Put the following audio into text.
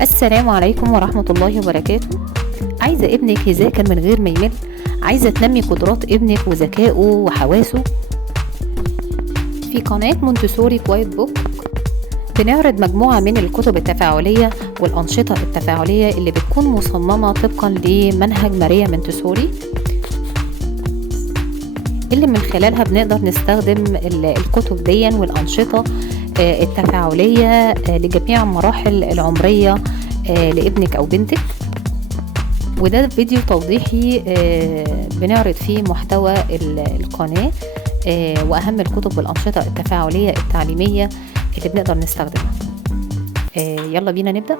السلام عليكم ورحمة الله وبركاته. عايزة ابنك يذاكر من غير ما يمل؟ عايزة تنمي قدرات ابنك وذكائه وحواسه؟ في قناة مونتسوري كوايت بوك بنعرض مجموعة من الكتب التفاعلية والأنشطة التفاعلية اللي بتكون مصممة طبقا لمنهج ماريا مونتسوري، اللي من خلالها بنقدر نستخدم الكتب دي والأنشطة التفاعلية لجميع المراحل العمرية لابنك أو بنتك. وده فيديو توضيحي بنعرض فيه محتوى القناة وأهم الكتب والأنشطة التفاعلية التعليمية اللي بنقدر نستخدمها. يلا بينا نبدأ.